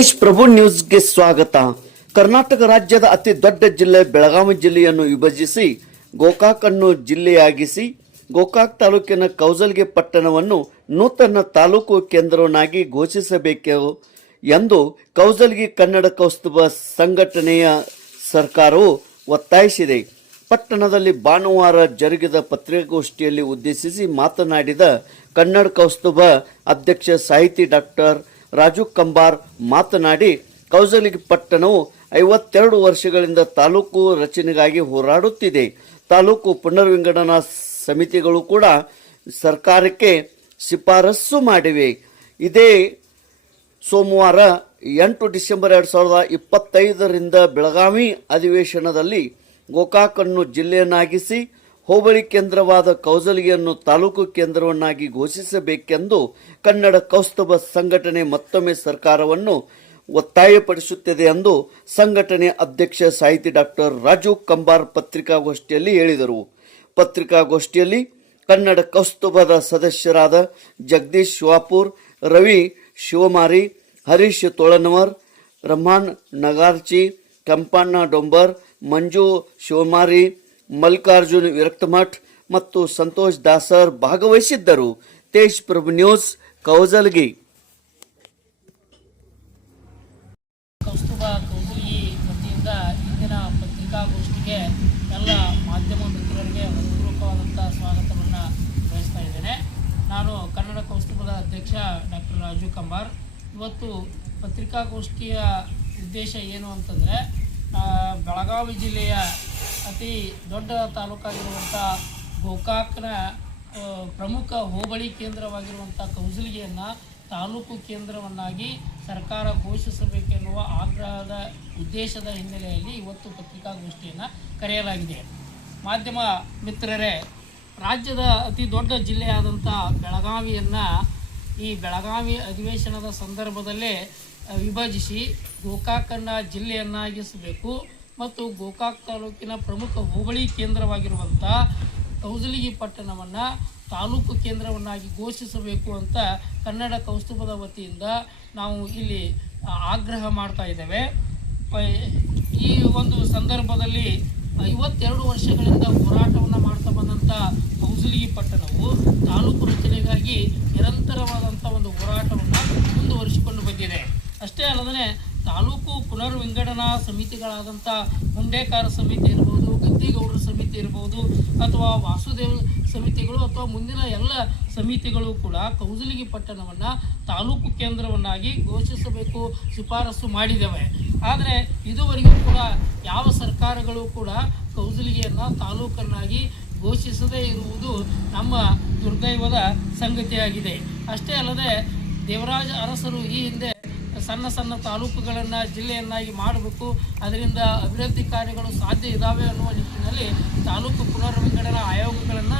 ತೇಜ್ ಪ್ರಭು ನ್ಯೂಸ್ಗೆ ಸ್ವಾಗತ. ಕರ್ನಾಟಕ ರಾಜ್ಯದ ಅತಿ ದೊಡ್ಡ ಜಿಲ್ಲೆ ಬೆಳಗಾವಿ ಜಿಲ್ಲೆಯನ್ನು ವಿಭಜಿಸಿ ಗೋಕಾಕ್ ಅನ್ನು ಜಿಲ್ಲೆಯಾಗಿಸಿ ಗೋಕಾಕ್ ತಾಲೂಕಿನ ಕೌಜಲಗಿ ಪಟ್ಟಣವನ್ನು ನೂತನ ತಾಲೂಕು ಕೇಂದ್ರವನ್ನಾಗಿ ಘೋಷಿಸಬೇಕು ಎಂದು ಕೌಜಲಗಿ ಕನ್ನಡ ಕೌಸ್ತುಭ ಸಂಘಟನೆಯ ಸರ್ಕಾರವು ಒತ್ತಾಯಿಸಿದೆ. ಪಟ್ಟಣದಲ್ಲಿ ಭಾನುವಾರ ಜರುಗಿದ ಪತ್ರಿಕಾಗೋಷ್ಠಿಯಲ್ಲಿ ಉದ್ದೇಶಿಸಿ ಮಾತನಾಡಿದ ಕನ್ನಡ ಕೌಸ್ತುಭ ಅಧ್ಯಕ್ಷ ಸಾಹಿತಿ ಡಾಕ್ಟರ್ ರಾಜು ಕಂಬಾರ್ ಮಾತನಾಡಿ, ಕೌಜಲಗಿ ಪಟ್ಟಣವು 52 ವರ್ಷಗಳಿಂದ ತಾಲೂಕು ರಚನೆಗಾಗಿ ಹೋರಾಡುತ್ತಿದೆ. ತಾಲೂಕು ಪುನರ್ವಿಂಗಡಣಾ ಸಮಿತಿಗಳು ಕೂಡ ಸರ್ಕಾರಕ್ಕೆ ಶಿಫಾರಸು ಮಾಡಿವೆ. ಇದೇ ಸೋಮವಾರ 8 ಡಿಸೆಂಬರ್ 2025ರಿಂದ ಬೆಳಗಾವಿ ಅಧಿವೇಶನದಲ್ಲಿ ಗೋಕಾಕನ್ನು ಜಿಲ್ಲೆಯನ್ನಾಗಿಸಿ ಹೋಬಳಿ ಕೇಂದ್ರವಾದ ಕೌಜಲಗಿಯನ್ನು ತಾಲೂಕು ಕೇಂದ್ರವನ್ನಾಗಿ ಘೋಷಿಸಬೇಕೆಂದು ಕನ್ನಡ ಕೌಸ್ತುಭ ಸಂಘಟನೆ ಮತ್ತೊಮ್ಮೆ ಸರ್ಕಾರವನ್ನು ಒತ್ತಾಯಪಡಿಸುತ್ತದೆ ಎಂದು ಸಂಘಟನೆ ಅಧ್ಯಕ್ಷ ಸಾಹಿತಿ ಡಾಕ್ಟರ್ ರಾಜು ಕಂಬಾರ್ ಪತ್ರಿಕಾಗೋಷ್ಠಿಯಲ್ಲಿ ಹೇಳಿದರು. ಪತ್ರಿಕಾಗೋಷ್ಠಿಯಲ್ಲಿ ಕನ್ನಡ ಕೌಸ್ತುಭದ ಸದಸ್ಯರಾದ ಜಗದೀಶ್ ಶಿವಾಪುರ್, ರವಿ ಶಿವಮಾರಿ, ಹರೀಶ್ ತೋಳನವರ್, ರಹಮಾನ್ ನಗಾರ್ಚಿ, ಕೆಂಪಣ್ಣ ಡೊಂಬರ್, ಮಂಜು ಶಿವಮಾರಿ, ಮಲ್ಲಿಕಾರ್ಜುನ್ ವಿರಕ್ತಮಠ್ ಮತ್ತು ಸಂತೋಷ್ ದಾಸರ್ ಭಾಗವಹಿಸಿದ್ದರು. ತೇಜ್ ಪ್ರಭು ನ್ಯೂಸ್, ಕೌಜಲಗಿ. ಕೌಸ್ತುಭ ಕೌಜಲಗಿ ವತಿಯಿಂದ ಇಂದಿನ ಪತ್ರಿಕಾಗೋಷ್ಠಿಗೆ ಎಲ್ಲ ಮಾಧ್ಯಮ ಮಿತ್ರರಿಗೆ ಹೃತ್ಪೂರ್ವಕವಾದಂಥ ಸ್ವಾಗತವನ್ನು ಬಯಸ್ತಾ ಇದ್ದೇನೆ. ನಾನು ಕನ್ನಡ ಕೌಸ್ತುಭದ ಅಧ್ಯಕ್ಷ ಡಾಕ್ಟರ್ ರಾಜು ಕಂಬಾರ್. ಇವತ್ತು ಪತ್ರಿಕಾಗೋಷ್ಠಿಯ ಉದ್ದೇಶ ಏನು ಅಂತಂದರೆ, ಬೆಳಗಾವಿ ಜಿಲ್ಲೆಯ ಅತಿ ದೊಡ್ಡ ತಾಲೂಕಾಗಿರುವಂಥ ಗೋಕಾಕ್ನ ಪ್ರಮುಖ ಹೋಬಳಿ ಕೇಂದ್ರವಾಗಿರುವಂಥ ಕೌಜಲಗಿಯನ್ನು ತಾಲೂಕು ಕೇಂದ್ರವನ್ನಾಗಿ ಸರ್ಕಾರ ಘೋಷಿಸಬೇಕೆನ್ನುವ ಆಗ್ರಹದ ಉದ್ದೇಶದ ಹಿನ್ನೆಲೆಯಲ್ಲಿ ಇವತ್ತು ಪತ್ರಿಕಾಗೋಷ್ಠಿಯನ್ನು ಕರೆಯಲಾಗಿದೆ. ಮಾಧ್ಯಮ ಮಿತ್ರರೇ, ರಾಜ್ಯದ ಅತಿ ದೊಡ್ಡ ಜಿಲ್ಲೆಯಾದಂಥ ಬೆಳಗಾವಿಯನ್ನು ಈ ಬೆಳಗಾವಿ ಅಧಿವೇಶನದ ಸಂದರ್ಭದಲ್ಲೇ ವಿಭಜಿಸಿ ಗೋಕಾಕನ್ನು ಜಿಲ್ಲೆಯನ್ನಾಗಿಸಬೇಕು ಮತ್ತು ಗೋಕಾಕ್ ತಾಲೂಕಿನ ಪ್ರಮುಖ ಹೋಬಳಿ ಕೇಂದ್ರವಾಗಿರುವಂಥ ಕೌಜಲಗಿ ಪಟ್ಟಣವನ್ನು ತಾಲೂಕು ಕೇಂದ್ರವನ್ನಾಗಿ ಘೋಷಿಸಬೇಕು ಅಂತ ಕನ್ನಡ ಕೌಸ್ತುಭದ ವತಿಯಿಂದ ನಾವು ಇಲ್ಲಿ ಆಗ್ರಹ ಮಾಡ್ತಾ ಇದ್ದೇವೆ. ಈ ಒಂದು ಸಂದರ್ಭದಲ್ಲಿ 52 ವರ್ಷಗಳಿಂದ ಹೋರಾಟವನ್ನು ಮಾಡ್ತಾ ಬಂದಂಥ ಕೌಜಲಗಿ ಪಟ್ಟಣವು ತಾಲೂಕು ರಚನೆಗಾಗಿ ನಿರಂತರವಾದಂಥ ಒಂದು ಹೋರಾಟವನ್ನು ಮುಂದುವರಿಸಿಕೊಂಡು ಬಂದಿದೆ. ಅಷ್ಟೇ ಅಲ್ಲದೆ ತಾಲೂಕು ಪುನರ್ವಿಂಗಡಣಾ ಸಮಿತಿಗಳಾದಂಥ ಹುಂಡೇಕಾರ ಸಮಿತಿ ಇರ್ಬೋದು, ಗದ್ದಿಗೌಡರ ಸಮಿತಿ ಇರ್ಬೋದು, ಅಥವಾ ವಾಸುದೇವ ಸಮಿತಿಗಳು ಅಥವಾ ಮುಂದಿನ ಎಲ್ಲ ಸಮಿತಿಗಳು ಕೂಡ ಕೌಜಲಗಿ ಪಟ್ಟಣವನ್ನು ತಾಲೂಕು ಕೇಂದ್ರವನ್ನಾಗಿ ಘೋಷಿಸಬೇಕು ಶಿಫಾರಸು ಮಾಡಿದ್ದೇವೆ. ಆದರೆ ಇದುವರೆಗೂ ಕೂಡ ಯಾವ ಸರ್ಕಾರಗಳು ಕೂಡ ಕೌಜಲಗಿಯನ್ನು ತಾಲೂಕನ್ನಾಗಿ ಘೋಷಿಸದೇ ಇರುವುದು ನಮ್ಮ ದುರ್ದೈವದ ಸಂಗತಿಯಾಗಿದೆ. ಅಷ್ಟೇ ಅಲ್ಲದೆ ದೇವರಾಜ ಅರಸರು ಈ ಹಿಂದೆ ಸಣ್ಣ ಸಣ್ಣ ತಾಲೂಕುಗಳನ್ನು ಜಿಲ್ಲೆಯನ್ನಾಗಿ ಮಾಡಬೇಕು, ಅದರಿಂದ ಅಭಿವೃದ್ಧಿ ಕಾರ್ಯಗಳು ಸಾಧ್ಯ ಇದ್ದಾವೆ ಅನ್ನುವ ನಿಟ್ಟಿನಲ್ಲಿ ತಾಲೂಕು ಪುನರ್ವಿಂಗಡಣಾ ಆಯೋಗಗಳನ್ನು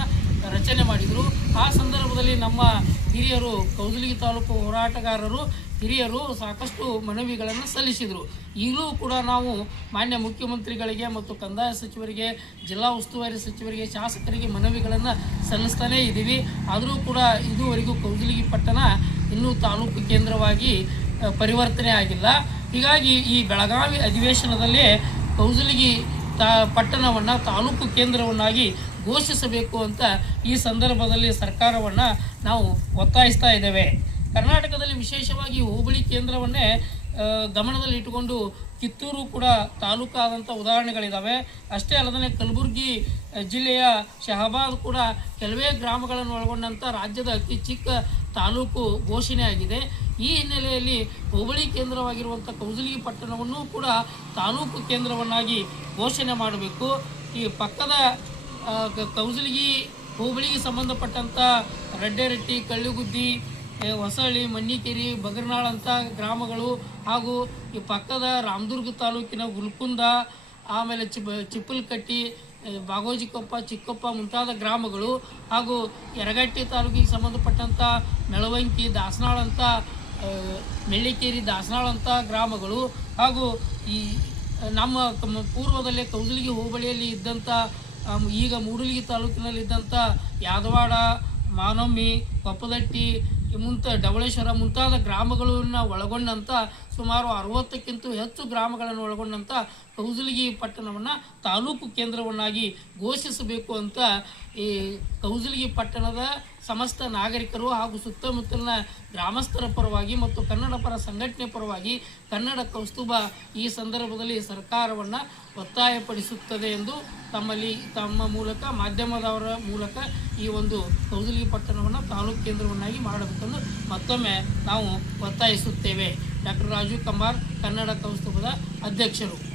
ರಚನೆ ಮಾಡಿದರು. ಆ ಸಂದರ್ಭದಲ್ಲಿ ನಮ್ಮ ಹಿರಿಯರು, ಕೌಜಲಗಿ ತಾಲೂಕು ಹೋರಾಟಗಾರರು ಹಿರಿಯರು ಸಾಕಷ್ಟು ಮನವಿಗಳನ್ನು ಸಲ್ಲಿಸಿದರು. ಈಗಲೂ ಕೂಡ ನಾವು ಮಾನ್ಯ ಮುಖ್ಯಮಂತ್ರಿಗಳಿಗೆ ಮತ್ತು ಕಂದಾಯ ಸಚಿವರಿಗೆ, ಜಿಲ್ಲಾ ಉಸ್ತುವಾರಿ ಸಚಿವರಿಗೆ, ಶಾಸಕರಿಗೆ ಮನವಿಗಳನ್ನು ಸಲ್ಲಿಸ್ತಾನೇ ಇದ್ದೀವಿ. ಆದರೂ ಕೂಡ ಇದುವರೆಗೂ ಕೌಜಲಗಿ ಪಟ್ಟಣ ಇನ್ನೂ ತಾಲೂಕು ಕೇಂದ್ರವಾಗಿ ಪರಿವರ್ತನೆ ಆಗಿಲ್ಲ. ಹೀಗಾಗಿ ಈ ಬೆಳಗಾವಿ ಅಧಿವೇಶನದಲ್ಲಿ ಕೌಜಲಗಿ ಪಟ್ಟಣವನ್ನು ತಾಲೂಕು ಕೇಂದ್ರವನ್ನಾಗಿ ಘೋಷಿಸಬೇಕು ಅಂತ ಈ ಸಂದರ್ಭದಲ್ಲಿ ಸರ್ಕಾರವನ್ನು ನಾವು ಒತ್ತಾಯಿಸ್ತಾ ಇದ್ದೇವೆ. ಕರ್ನಾಟಕದಲ್ಲಿ ವಿಶೇಷವಾಗಿ ಹೋಬಳಿ ಕೇಂದ್ರವನ್ನೇ ಗಮನದಲ್ಲಿ ಇಟ್ಟುಕೊಂಡು ಕಿತ್ತೂರು ಕೂಡ ತಾಲೂಕಾದಂಥ ಉದಾಹರಣೆಗಳಿದ್ದಾವೆ. ಅಷ್ಟೇ ಅಲ್ಲದೆ ಕಲಬುರಗಿ ಜಿಲ್ಲೆಯ ಶಹಾಬಾದ್ ಕೂಡ ಕೆಲವೇ ಗ್ರಾಮಗಳನ್ನು ಒಳಗೊಂಡಂಥ ರಾಜ್ಯದ ಅತಿ ಚಿಕ್ಕ ತಾಲೂಕು ಘೋಷಣೆ ಆಗಿದೆ. ಈ ಹಿನ್ನೆಲೆಯಲ್ಲಿ ಹೋಬಳಿ ಕೇಂದ್ರವಾಗಿರುವಂಥ ಕೌಜಲಗಿ ಪಟ್ಟಣವನ್ನು ಕೂಡ ತಾಲೂಕು ಕೇಂದ್ರವನ್ನಾಗಿ ಘೋಷಣೆ ಮಾಡಬೇಕು. ಈ ಪಕ್ಕದ ಕೌಜಲಗಿ ಹೋಬಳಿಗೆ ಸಂಬಂಧಪಟ್ಟಂಥ ರಡ್ಡೆರಟ್ಟಿ, ಕಳ್ಳಿಗುದ್ದಿ, ಹೊಸಳ್ಳಿ, ಮನ್ನಿಕೇರಿ, ಬಗರ್ನಾಳ್ ಅಂತ ಗ್ರಾಮಗಳು, ಹಾಗೂ ಈ ಪಕ್ಕದ ರಾಮದುರ್ಗ ತಾಲೂಕಿನ ಗುಲ್ಕುಂದ, ಆಮೇಲೆ ಚಿಪ್ಪಲಕಟ್ಟಿ, ಬಾಗೋಜಿಕೊಪ್ಪ, ಚಿಕ್ಕೊಪ್ಪ ಮುಂತಾದ ಗ್ರಾಮಗಳು, ಹಾಗೂ ಯರಗಟ್ಟಿ ತಾಲೂಕಿಗೆ ಸಂಬಂಧಪಟ್ಟಂಥ ಮೆಳವಂಕಿ, ದಾಸನಾಳ್ ಅಂತ, ಮೆಳ್ಳಿಕೇರಿ, ದಾಸನಾಳ್ ಅಂತ ಗ್ರಾಮಗಳು, ಹಾಗೂ ಈ ನಮ್ಮ ಪೂರ್ವದಲ್ಲೇ ಕೌಜಲಗಿ ಹೋಬಳಿಯಲ್ಲಿ ಇದ್ದಂಥ ಈಗ ಮೂಡಲಗಿ ತಾಲೂಕಿನಲ್ಲಿದ್ದಂಥ ಯಾದವಾಡ, ಮಾನೊಮ್ಮಿ, ಕೊಪ್ಪದಟ್ಟಿ, ಢವಳೇಶ್ವರ ಮುಂತಾದ ಗ್ರಾಮಗಳನ್ನು ಒಳಗೊಂಡಂಥ ಸುಮಾರು 60ಕ್ಕಿಂತ ಹೆಚ್ಚು ಗ್ರಾಮಗಳನ್ನು ಒಳಗೊಂಡಂಥ ಕೌಜಲಗಿ ಪಟ್ಟಣವನ್ನು ತಾಲೂಕು ಕೇಂದ್ರವನ್ನಾಗಿ ಘೋಷಿಸಬೇಕು ಅಂತ ಈ ಕೌಜಲಗಿ ಪಟ್ಟಣದ ಸಮಸ್ತ ನಾಗರಿಕರು ಹಾಗೂ ಸುತ್ತಮುತ್ತಲಿನ ಗ್ರಾಮಸ್ಥರ ಪರವಾಗಿ ಮತ್ತು ಕನ್ನಡ ಪರ ಸಂಘಟನೆ ಪರವಾಗಿ ಕನ್ನಡ ಕೌಸ್ತುಭ ಈ ಸಂದರ್ಭದಲ್ಲಿ ಸರ್ಕಾರವನ್ನು ಒತ್ತಾಯಪಡಿಸುತ್ತದೆ ಎಂದು ತಮ್ಮ ಮೂಲಕ ಮಾಧ್ಯಮದವರ ಮೂಲಕ ಈ ಒಂದು ಕೌಜಲಗಿ ಪಟ್ಟಣವನ್ನು ತಾಲೂಕು ಕೇಂದ್ರವನ್ನಾಗಿ ಮಾಡಬೇಕೆಂದು ಮತ್ತೊಮ್ಮೆ ನಾವು ಒತ್ತಾಯಿಸುತ್ತೇವೆ. ಡಾಕ್ಟರ್ ರಾಜು ಕಮಾರ್, ಕನ್ನಡ ಕೌಸ್ತುಭದ ಅಧ್ಯಕ್ಷರು.